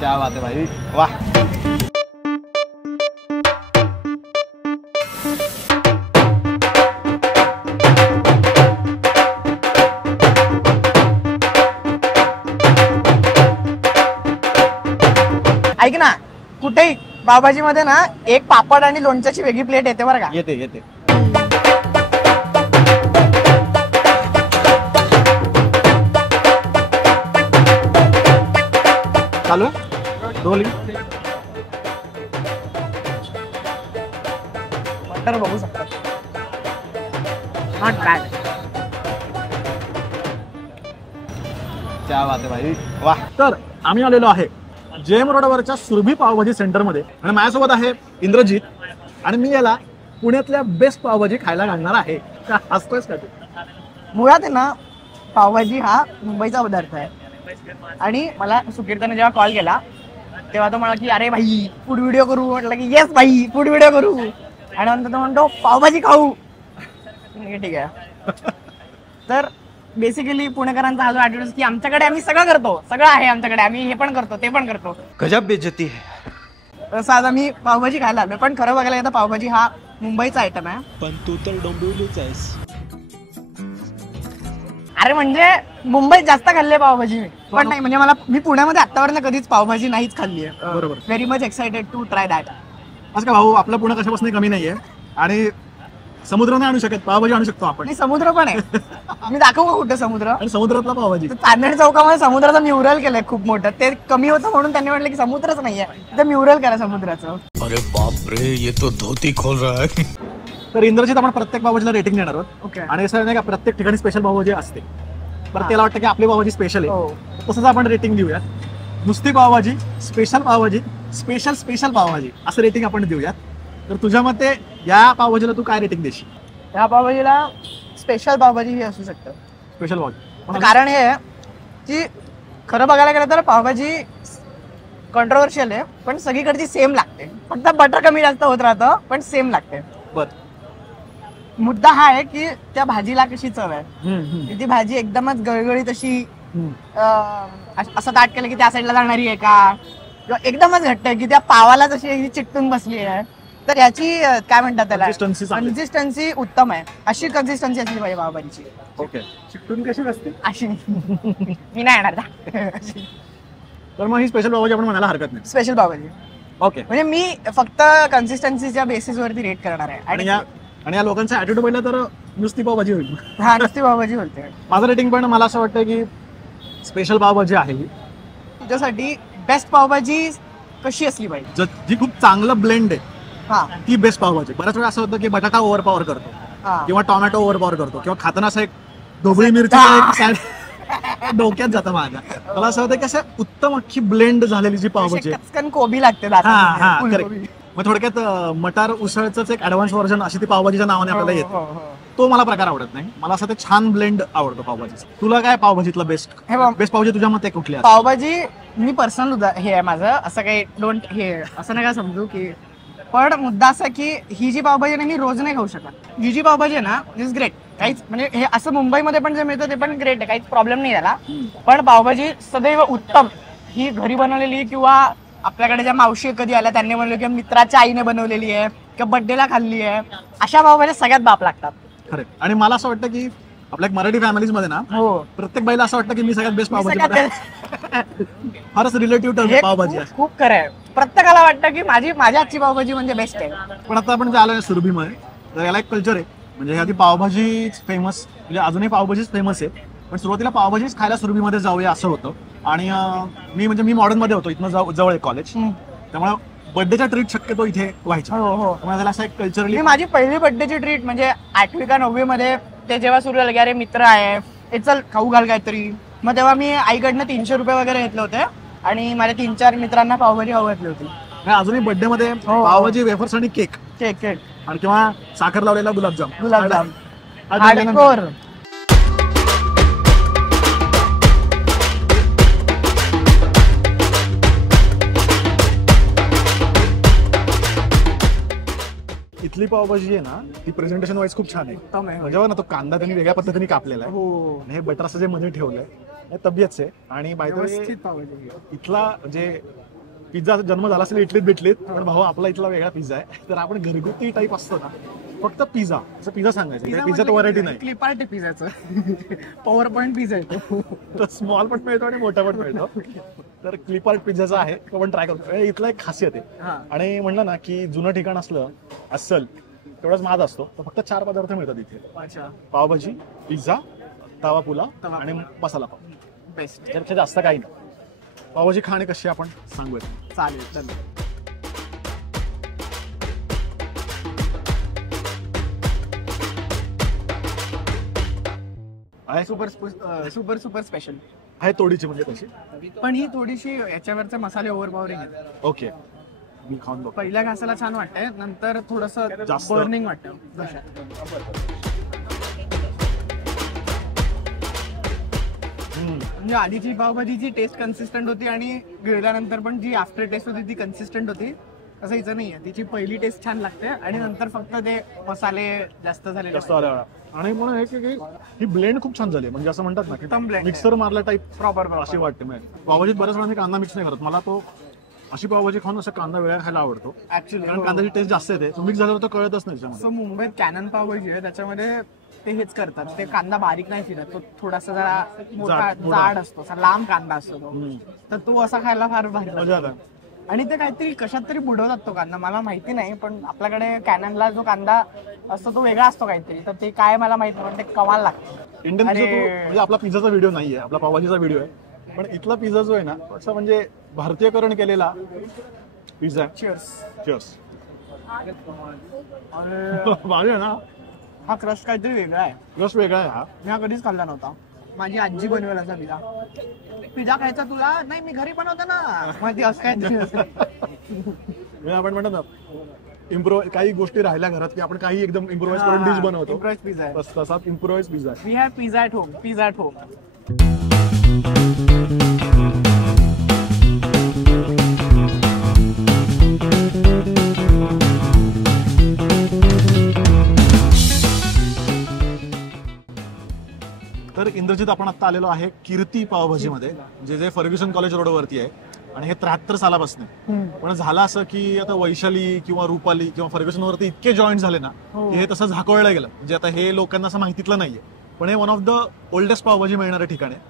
क्या बात है भाई, वाह. ऐक ना, कुठेही पावभाजी मध्ये ना एक पापड आणि लोणच्याची वेगळी प्लेट येते बरं का. येते येते. चालू रोलिंग. बटर बघू शकता, नॉट बॅड. क्या बात है भाई, वाह. तर आम्ही आलेलो आहे जेएम रोडवरच्या सुरभी पावभाजी सेंटरमध्ये आणि माझ्यासोबत आहे इंद्रजित आणि मी याला पुण्यातल्या बेस्ट पावभाजी खायला घालणार आहे. हसतोयस का तू? मुळात आहे ना, पावभाजी हा मुंबईचा पदार्थ आहे आणि मला सुकीर्ताने जेव्हा कॉल केला तेव्हा तो म्हणला की अरे भाई फूड व्हिडिओ करू. म्हटलं की येस भाई फूड व्हिडिओ करू. आणि नंतर तो म्हणतो पावभाजी खाऊ. ठीक आहे. तर बेसिकली पुणेकरांचा हा जो ॲटिट्यूड की आमच्याकडे आम्ही सगळं करतो, सगळं आहे आमच्याकडे, आम्ही हे पण करतो ते पण करतो. गजब बेइज्जती है. तसं आज आम्ही पावभाजी खायला आलोय, पण खरं बघायला गेलं पावभाजी हा मुंबईचा आयटम आहे. पण तू तर डोंबिवलीच आहेस. अरे म्हणजे मुंबईत जास्त खाल्ली पावभाजी मी, पण नाही म्हणजे मी पुण्यामध्ये आतापर्यंत कधीच पावभाजी नाहीच खाल्ली आहे. बरोबर. Very much excited to try that. असं का भाऊ, आपलं पुणे कशापासून कमी नाहीये आणि समुद्र नाही आणू शकत, पावभाजी आणू शकतो आपण. आणि समुद्र पण आहे. मी दाखवू का कुठे समुद्र? आणि समुद्रातला पावभाजी. चांदणी चौकामध्ये समुद्राचं म्युरल केलंय खूप मोठं. ते कमी होतं म्हणून त्यांनी म्हटलं की समुद्रच नाहीये, ते म्युरल करा समुद्राचं. अरे बाप रे, ये तो धोती खोल रहा है. तर इंद्रजित आपण प्रत्येक पावभाजीला रेटिंग देणार आहोत. ओके. आणि असं नाही का प्रत्येक ठिकाणी स्पेशल पावभाजी असते, तर त्याला वाटतं की आपली पावभाजी स्पेशल हो. आहे, तसंच आपण रेटिंग देऊयात. नुसती pav bhaji, special pav bhaji, special special pav bhaji असं रेटिंग आपण देऊयात. तर तुझ्या मते या पावभाजीला तू काय रेटिंग देशील? ह्या पावभाजीला स्पेशल पावभाजी ही असू शकतं. स्पेशल पावभाजी. कारण हे आहे की खरं बघायला गेलं तर पावभाजी कॉन्ट्रोवर्शियल आहे, पण सगळीकडची सेम लागते. फक्त बटर कमी जास्त होत राहतं, पण सेम लागते. बरं. मुद्दा हा आहे की त्या भाजीला कशी चव आहे. ती भाजी एकदमच गळगळीत अशी असं ताट केलं की त्या साईडला जाणारी आहे का, किंवा एकदमच घट्ट आहे की त्या पावाला जशी चिकटून बसली आहे. तर याची काय म्हणतात त्याला, कन्सिस्टन्सी उत्तम आहे. अशी कन्सिस्टन्सी असली पाहिजे पावभाजीची. ओके. चिकटून कशी असते अशी मी नाही येणार. तर मग ही स्पेशल पावभाजी आपण म्हणायला हरकत नाही. स्पेशल पावभाजी. ओके. म्हणजे मी फक्त कन्सिस्टन्सीच्या बेसिसवरती रेट करणार आहे. आणि या लोकांचा ॲटिट्यूड पाहिलं तर नुसती पावभाजी होईल. हा, नुसती पावभाजी बोलते. माझं रेटिंग पण मला असं वाटतं की स्पेशल पावभाजी आहे. तुझ्यासाठी बेस्ट पावभाजी कशी असली पाहिजे? जी खूप चांगलं ब्लेंड आहे हा, ती बेस्ट पावभाजी. बऱ्याच वेळा असं होतं की बटाटा ओव्हरपॉवर करतो हा. किंवा टोमॅटो ओव्हरपॉवर करतो किंवा खाताना असं एक ढोबळी मिरची डोक्यात जातं माझ्या. मला असं होतं की असं उत्तम अख्खी ब्लेंड झालेली जी पावभाजी आहे. कचकन कोबी लागते दातामध्ये, हा, फुलकोबी. करेक्ट. मग थोडक्यात मटार उसळच एक ऍडव्हान्स व्हर्जन अशी ती पावभाजीच्या नावाने आपल्याला हो, येते. हो, हो. तो मला प्रकार आवडत नाही. मला असं ते छान ब्लेंड आवडतो पावभाजीचा. तुला काय पावभाजीतलं बेस्ट हे बघ, बेस्ट पावभाजी तुझ्या मते कुठली आहे? पावभाजी मी पर्सनल हे आहे माझं, असं काही डोंट हे असं नाही का समजू की, पण मुद्दा असा की ही जी पावभाजी ना मी रोज नाही खाऊ शकत. ही जी पावभाजी आहे ना इज ग्रेट. काहीच म्हणजे हे असं मुंबईमध्ये पण जे मिळतं ते पण ग्रेट आहे, काहीच प्रॉब्लेम नाही त्याला. पण पावभाजी सदैव उत्तम ही घरी बनवलेली किंवा आपल्याकडे ज्या मावशी कधी आल्या त्यांनी बनवली किंवा मित्राच्या आईने बनवलेली आहे किंवा बर्थडेला खाल्ली आहे, अशा पावभाज्या सगळ्यात बाप लागतात. खरं. आणि मला असं वाटतं की आपल्या एक मराठी फॅमिलीज मध्ये ना हो, प्रत्येक बाईला असं वाटतं की मी सगळ्यात बेस्ट पावभाजी सगळ्यात फारच रिलेटिव्ह टर्म हे पावभाजी आहे. खूप खरं आहे. प्रत्येकाला वाटतं की माझ्या हातची पावभाजी म्हणजे बेस्ट आहे. पण आता आपण जे आलोय सुरभीमध्ये, तर याला एक कल्चर आहे. म्हणजे आधी पावभाजीच फेमस, म्हणजे अजूनही पावभाजीच फेमस आहे, पण सुरुवातीला पावभाजीच खायला सुरभीमध्ये जाऊया असं होतं. आणि मी मॉडर्न मध्ये होतो, इथनं जवळ आहे कॉलेज, त्यामुळे बर्थडेच्या ट्रीट शक्यतो इथे व्हायच्या. हो हो. त्यामुळे त्याला असं एक कल्चरली मी माझी पहिली बर्थडेची ट्रीट म्हणजे 8वी का 9वी मध्ये ते जेव्हा सुरू झालं की अरे मित्र आहे, हे चल खाऊ घाल काहीतरी, मग तेव्हा मी आईकडनं 300 रुपये वगैरे घेतले होते आणि माझ्या 3-4 मित्रांना पावभाजी खाऊ घातली होती. अजूनही बर्थडे मध्ये पावभाजी, वेफर्स आणि केक आणि किंवा साखर लावलेला गुलाबजाम. हार्डकोर. इथली पावभाजी आहे ना, ती प्रेझेंटेशन वाईज खूप छान आहे. म्हणजे बघ ना, तो कांदा त्यांनी वेगळ्या पद्धतीने कापलेला आहे. हे बटर असं जे मध्ये ठेवलंय तब्येत आहे. आणि बाय द वे व्यवस्थित पावभाजी. इथला म्हणजे पिझ्झा जन्म झाला असेल इटलीत भेटलीत, पण भाऊ आपला इथला वेगळा पिझ्झा आहे. तर आपण घरगुती टाईप असतो ना, फक्त पिझ्झा असं पिझ्झा सांगायचं, पिझ्झात व्हरायटी नाही. क्लिपार्टी पिझ्झाचं पॉवर पॉईंट पिझ्झा येतो. तर स्मॉल पण मिळतो आणि मोठा पण मिळतो. तर क्लिपार्ट पिझ्झाचा आहे तो पण ट्राय करतो. इथला एक खासियत आहे. आणि म्हणलं ना की जुनं ठिकाण असल तेवढाच महाग असतो. तर फक्त 4 पदार्थ मिळतात इथे. अच्छा, पावभाजी, पिझ्झा, तवा पुलाव आणि मसाला पाव. बेस्ट. त्यापेक्षा जास्त काही नाही. पावभाजी खाणे कशी आपण सांगूयात. चालेल चालेल. आहे सुपर सुपर सुपर स्पेशल आहे तोडीची म्हणजे तशी. पण ही थोडीशी याच्यावरचे मसाले ओव्हरपावरिंग आहेत. ओके, मी खाऊन बघ. पहिल्या घासाला छान वाटतंय, नंतर थोडस जास्त बर्निंग वाटतं. म्हणजे आधीची पावभाजीची टेस्ट कन्सिस्टंट होती आणि गिळल्यानंतर पण जी आफ्टर टेस्ट होती ती कन्सिस्टंट होती. असं हिचं नाहीये. तिची पहिली टेस्ट छान लागते आणि नंतर फक्त ते मसाले जास्त झाले. जास्त आल्या आणि म्हणून हे की ही ब्लेंड खूप छान झाली. म्हणजे असं म्हणतात ना एकदम की blend मिक्सर मारला टाईप प्रॉपर अशी वाटते. पावभाजीत बऱ्याच वेळा मी कांदा मिक्स नाही करत. मला तो अशी पावभाजी खाऊन असं कांदा वेगळा खायला आवडतो. ऍक्च्युली कारण कांद्याची टेस्ट जास्त येते. मिक्स झाल्यावर तो कळतच नाही त्याच्यामध्ये. सो मुंबईत कॅनन पावभाजी आहे, त्याच्यामध्ये ते हेच करतात. ते कांदा बारीक नाही फिरत, तो थोडासा जरा मोठा जाड असतो, असा लांब कांदा असतो तो. तर तो असा खायला फार भारी मजा आला. आणि ते काहीतरी कशात तरी बुडवतात तो कांदा, मला माहिती नाही. पण आपल्याकडे कॅननला जो कांदा असतो तो वेगळा असतो काहीतरी. तर ते काय मला माहित नाही, पण ते कमाल लागतं. इंडियन पिझ्झा म्हणजे आपला पिझ्झाचा व्हिडिओ नाहीये, आपला पावभाजीचा व्हिडिओ आहे. पण इथला पिझ्झा जो आहे ना, असं म्हणजे भारतीयकरण केलेला पिझ्झा. चिअर्स. चिअर्स. भारी आहे ना. हा क्रस्ट काहीतरी वेगळा आहे. रस वेगळा आहे हा. मी हा कधीच खाल्ला नव्हता. माझी आजी बनवेल असा पिझ्झा. पिझ्झा खायचा तुला? नाही, मी घरी बनवते ना. माहिती असं काहीतरी म्हणजे आपण म्हणतो ना इम्प्रोव्हाइज, काही गोष्टी राहिल्या घरात की आपण काही एकदम इम्प्रोव्हाइज करून डिश बनवतो. इम्प्रोव्हाइज पिझ्झा आहे. तसा इम्प्रोव्हाइज पिझ्झा आहे. We have pizza at home. Pizza at home. तर इंद्रजित, आपण आता आलेलो आहे कीर्ती पावभाजीमध्ये, जे फर्ग्युसन कॉलेज रोडवरती आहे. आणि हे 73 सालापासून. पण झालं असं की आता वैशाली किंवा रुपाली किंवा फर्ग्युसन वरती इतके जॉईंट झाले ना की हे तसं झाकवलं गेलं. म्हणजे आता हे लोकांना असं माहितीतलं नाहीये, पण हे one of the oldest pav bhaji मिळणारे ठिकाण आहे.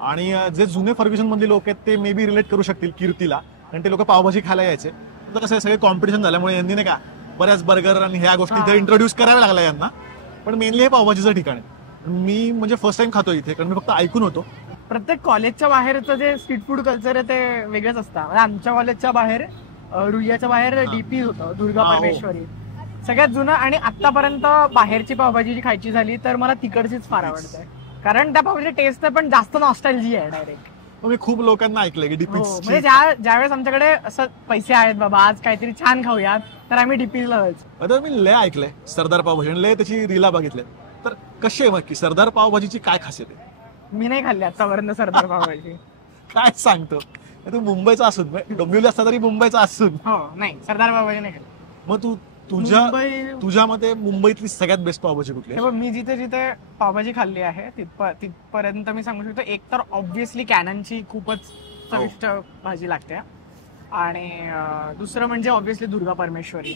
आणि जे जुने फर्ग्युसन मधले लोक आहेत ते मे बी रिलेट करू शकतील कीर्तीला, कारण ते लोक पावभाजी खायला यायचे. तर कसं सगळे कॉम्पिटिशन झाल्यामुळे यांनी नाही का बऱ्याच बर्गर आणि ह्या गोष्टी इथे इंट्रोड्यूस कराव्या लागल्या यांना. पण मेनली हे पावभाजीचं ठिकाण आहे. मी म्हणजे फर्स्ट टाइम खातो इथे, कारण मी फक्त ऐकून होतो. प्रत्येक कॉलेजच्या बाहेरचं जे स्ट्रीट फूड कल्चर आहे ते वेगळंच असतं. म्हणजे आमच्या कॉलेजच्या बाहेर, रुईयाच्या बाहेर डीपी होतं, दुर्गा परमेश्वरी, सगळ्यात जुनं. आणि आतापर्यंत बाहेरची पावभाजी जी खायची झाली तर मला तिकडचीच फार आवडते, कारण त्या पावभाजी टेस्ट पण जास्त नॉस्टॅल्जी आहे डायरेक्ट. मी खूप लोकांना ऐकलंय की डीपी. म्हणजे ज्यावेळेस आमच्याकडे असं पैसे आहेत बाबा आज काहीतरी छान खाऊयात, तर आम्ही डीपीला जायचो. आता मी लय ऐकलंय सरदार पावभाजी, लय त्याची रीला बघितल्या. तर कशी आहे मग की सरदार पावभाजीची काय खासियत आहे? मी नाही खाल्ली आतापर्यंत सरदार पावभाजी. काय सांगतो तू? मुंबईचा असून, डोंबिवली असता तरी मुंबईचा असून. हो, नाही सरदार पावभाजी नाही खाल्ली. मग तू तुझ्या मते मुंबईतली सगळ्यात बेस्ट पावभाजी कुठली आहे? मी जिथे जिथे पावभाजी खाल्ली आहे तिथपर्यंत मी सांगू शकतो, एक तर ऑब्व्हियसली कॅननची खूपच चविष्ट भाजी लागते. आणि दुसरं म्हणजे ऑब्व्हियसली दुर्गा परमेश्वरी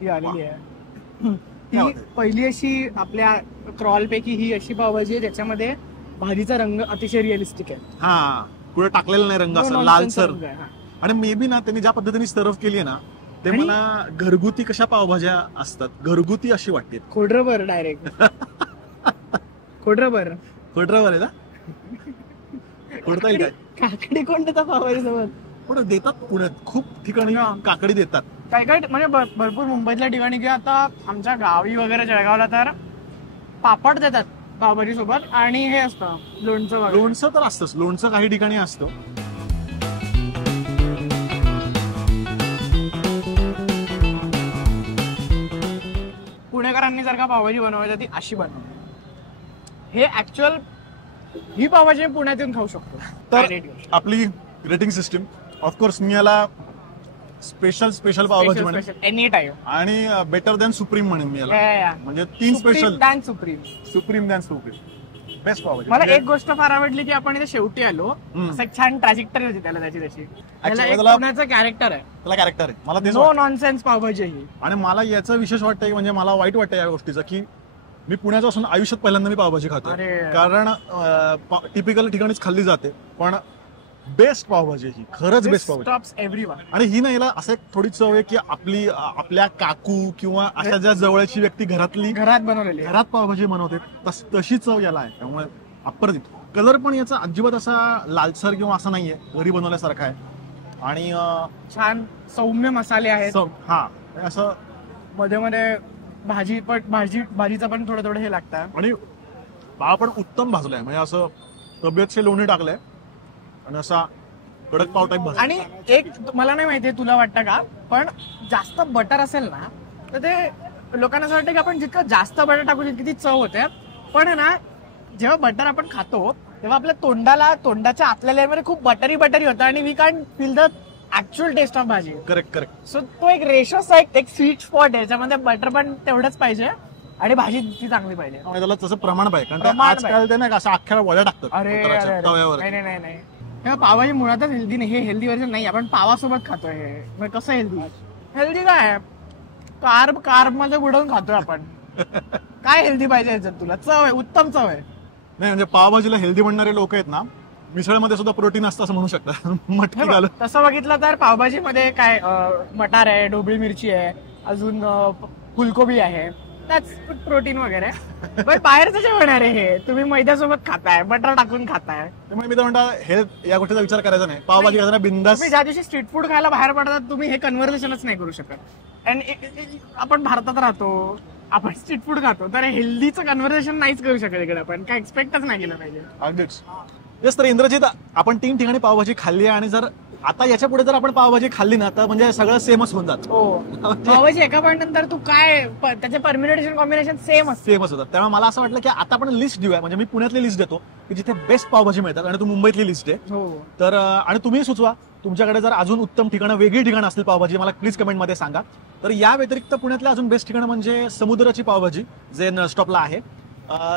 ही आलेली आहे. ती पहिली अशी आपल्या क्रॉल पैकी ही अशी पावभाजी आहे ज्याच्यामध्ये भाजीचा रंग अतिशय रिअलिस्टिक आहे. हा, कुठे टाकलेला नाही रंग असा लालसर. आणि मे बी ना त्यांनी ज्या पद्धतीने सर्व्ह केली आहे ना, ते मला घरगुती कशा पावभाज्या असतात घरगुती अशी वाटते. खोडरबर डायरेक्ट. खोडरबर आहे ना? खोडता येईल काय? काकडी कोण देतात पावभाजी सोबत? पण देतात पुण्यात खूप ठिकाणी काकडी देतात. काय काय म्हणजे भरपूर मुंबईतल्या ठिकाणी किंवा आता आमच्या गावी वगैरे जळगावला तर पापड देतात पावभाजी सोबत. आणि हे असतं लोणचं. लोणचं तर असतंच, लोणचं काही ठिकाणी असतं. पुणेकरांनी जर का पावभाजी बनवायची ती अशी बनव. हे ऍक्च्युअल ही पावभाजी पुण्यात येऊन खाऊ शकतो. तर आपली रेटिंग सिस्टीम ऑफकोर्स मी याला स्पेशल पावभाजी म्हणेन एनी टाइम. आणि बेटर दॅन सुप्रीम म्हणेन मी याला. म्हणजे 3 special than supreme. Supreme than supreme. Best pav bhaji. मला म्हणजे एक गोष्ट फार आवडली की आपण इथे शेवटी आलो. असं एक छान ट्रॅजेक्टरी होती त्याला त्याची तशी. त्याला एक त्याला- पुण्याचं कॅरेक्टर आहे. त्याला कॅरेक्टर आहे. मला तेच नो वाटतं. नॉनसेन्स पावभाजी ही. आणि मला याचं विशेष वाटतं की म्हणजे मला वाईट वाटतं या गोष्टीचं की मी पुण्याचं असून आयुष्यात पहिल्यांदा मी पावभाजी खातो. अरे. कारण टिपिकल ठिकाणीच खाल्ली जाते पण बेस्ट पावभाजी ही खरंच बेस्ट पावभाजी. Stops everyone. आणि ही ना याला असं एक थोडी चव आहे की आपल्या काकू किंवा अशा ज्या जवळची व्यक्ती घरात बनवलेली आहे. घरात पावभाजी बनवते तशी चव याला आहे. त्यामुळे अप्रतिम. कलर पण याचा अजिबात असा लालसर किंवा असा नाहीये, घरी बनवल्यासारखा आहे. आणि छान सौम्य मसाले आहेत. हा असं मध्ये मध्ये भाजीचं पण थोडं हे लागतं. आणि पाव पण उत्तम भाजलाय. म्हणजे असं तब्येतचे लोणी टाकलंय आणि असा कडक पाव टाईप भाजला. आणि एक मला नाही माहितीये तुला वाटतं का, पण जास्त बटर असेल ना तर ते लोकांना असं वाटतं की आपण जितकं जास्त बटर टाकू तितकी ती चव होते. पण आहे ना, जेव्हा बटर आपण खातो तेव्हा आपल्या तोंडाच्या आतल्या लेअरमध्ये खूप बटरी होतं आणि we can feel the actual taste of bhaji. Correct. So तो एक रेशोचा एक स्वीट स्पॉट आहे ज्यामध्ये बटर पण तेवढंच पाहिजे आणि भाजी ती चांगली पाहिजे. त्याला तसं प्रमाण पाहिजे. कारण प्रमाण आजकाल ते नाही असं अख्ख्या वड्या टाकतात अरे तव्यावर. नाही तेव्हा पावभाजी मुळातच हेल्दी नाही. हे हेल्दी व्हर्जन नाही. आपण पावासोबत खातोय. हे मग कसं हेल्दी काय कार्ब मध्ये बुडवून खातोय आपण. काय हेल्दी पाहिजे ह्याच्यात तुला? चव आहे, उत्तम चव आहे. नाही म्हणजे पावभाजीला हेल्दी म्हणणारे लोक आहेत ना, मिसळमध्ये सुद्धा प्रोटीन असतं असं म्हणू शकतात. मटकी घालून. तसं बघितलं तर पावभाजीमध्ये काय मटार आहे, ढोबळी मिरची आहे, अजून फुलकोबी आहे, त्याच प्रोटीन वगैरे. पण बाहेरचं जेवण आहे रे हे. तुम्ही मैद्यासोबत खाताय, बटर टाकून खाताय. त्यामुळे मी तर म्हणतो हेल्थ या गोष्टीचा विचार करायचा नाही. पावभाजी खाताना बिंदास. तुम्ही ज्या दिवशी स्ट्रीट फूड खायला बाहेर पडतात तुम्ही हे कन्व्हर्सेशनच नाही करू शकत. आणि आपण भारतात राहतो, आपण स्ट्रीट फूड खातो, तर हेल्दीचं कन्व्हर्सेशन नाहीच करू शकत इकडे. आपण काय एक्सपेक्टच नाही केलं पाहिजे. अगदीच. येस. तर इंद्रजित, आपण 3 ठिकाणी पावभाजी खाल्ली आहे आणि जर आता याच्या पुढे जर आपण पावभाजी खाल्ली ना तर म्हणजे सगळं सेमच होऊन जातं. हो. पावभाजी एका पॉईंट नंतर तू काय त्याचे परम्युटेशन कॉम्बिनेशन सेमच होतात. त्यामुळे मला असं वाटलं की आता आपण लिस्ट देऊया. म्हणजे मी पुण्यातली लिस्ट देतो की जिथे बेस्ट पावभाजी मिळतात आणि तू मुंबईतली लिस्ट आहे. हो. तर आणि तुम्ही सुचवा तुमच्याकडे जर अजून उत्तम ठिकाणं, वेगळी ठिकाणं असतील पावभाजी, मला प्लीज कमेंटमध्ये सांगा. तर या व्यतिरिक्त पुण्यातल्या अजून बेस्ट ठिकाणं म्हणजे समुद्राची पावभाजी जे नळस्टॉपला आहे.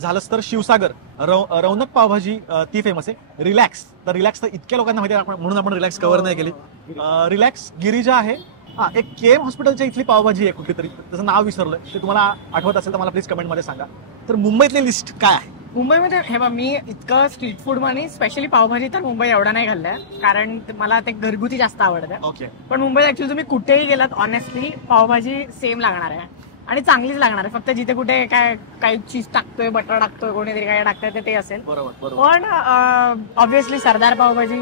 झालंच तर शिवसागर रौनक पावभाजी ती फेमस आहे. रिलॅक्स तर इतक्या लोकांना माहिती आहे म्हणून आपण रिलॅक्स कव्हर नाही केली. रिलॅक्स गिरिजा आहे. एक केम हॉस्पिटलच्या इथली पावभाजी आहे कुठली तरी, त्याचं नाव विसरलं. ते तुम्हाला आठवत असेल तर मला प्लीज कमेंटमध्ये सांगा. तर मुंबईतली लिस्ट काय आहे? मुंबईमध्ये हे बघ, मी इतकं स्ट्रीट फूड आणि स्पेशली पावभाजी तर मुंबई एवढा नाही खाल्लाय, कारण मला ते घरगुती जास्त आवडतं. ओके. पण मुंबईत ऍक्च्युअली तुम्ही कुठेही गेलात ऑनेस्टली पावभाजी सेम लागणार आहे आणि चांगलीच लागणार आहे. फक्त जिथे कुठे काय चीज टाकतोय, बटर टाकतोय, कोणीतरी काय टाकतंय ते असेल. बरोबर. पण obviously Sardar pav bhaji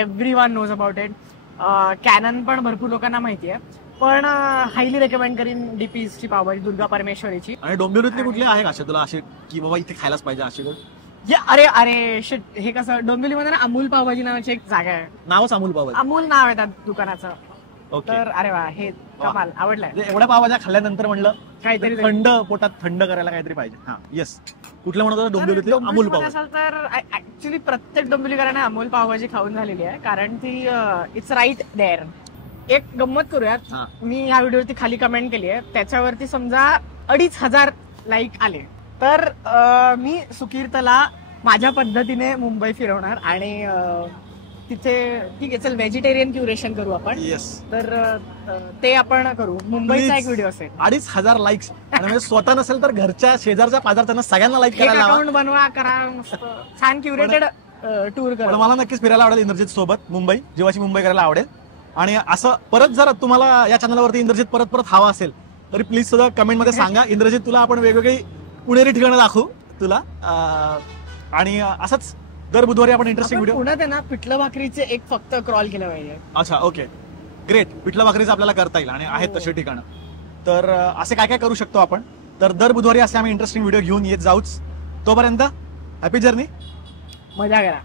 everyone knows about it. कॅनन पण भरपूर लोकांना माहिती आहे. पण हायली रेकमेंड करीन डीपीची पावभाजी, दुर्गा परमेश्वरीची. आणि डोंबिवलीतली कुठली आहे का तुला अशी की बाबा इथे खायलाच पाहिजे अशी? अरे शिट, हे कसं डोंबिवलीमध्ये ना अमूल पावभाजी नावाची एक जागा आहे. नावच अमूल पावभाजी. अमूल नाव आहे त्या दुकानाचं. ओके. तर अरे वा, हे कमाल आवडलंय. एवढ्या पावभाज्या खाल्ल्यानंतर म्हणलं काहीतरी थंड पोटात थंड करायला काहीतरी पाहिजे. हा येस. कुठलं म्हणत होतं? डोंबिवलीतली अमूल पावभाजी असाल तर ऍक्च्युली प्रत्येक डोंबिवलीकरांना अमूल पावभाजी खाऊन झालेली आहे, कारण ती इट्स राईट देअर. एक गंमत करूयात. मी ह्या व्हिडिओवरती खाली कमेंट केली आहे, त्याच्यावरती समजा 2500 लाईक आले तर मी सुकीर्तला माझ्या पद्धतीने मुंबई फिरवणार आणि तिथे ठीक आहे चल व्हेजिटेरियन क्युरेशन करू आपण. येस. तर ते आपण करू. मुंबईचा एक व्हिडिओ असेल. 2500 लाईक्स. आणि म्हणजे स्वतः नसेल तर घरच्या शेजारच्या पाजारच्यांना सगळ्यांना लाईक करायला अकाउंट बनवा, करा, मस्त छान क्युरेटेड टूर करा. मला नक्कीच फिरायला आवडेल इंद्रजित सोबत. जीवाची मुंबई करायला आवडेल. आणि असं परत जर तुम्हाला या चॅनलवरती इंद्रजित परत हवा असेल तरी प्लीज सुद्धा कमेंटमध्ये सांगा. इंद्रजित तुला आपण वेगवेगळी पुणेरी ठिकाणं दाखवू तुला. आणि असंच दर बुधवारी आपण इंटरेस्टिंग व्हिडिओ. पुण्यात आहे ना पिठलं भाकरीचे एक फक्त क्रॉल केलं पाहिजे. अच्छा ओके ग्रेट. पिठलं भाकरीचं आपल्याला करता येईल आणि आहेत तशी ठिकाणं. तर असे काय काय करू शकतो आपण. तर दर बुधवारी असे आम्ही इंटरेस्टिंग व्हिडिओ घेऊन येत जाऊच. तोपर्यंत हॅपी जर्नी. मजा करा.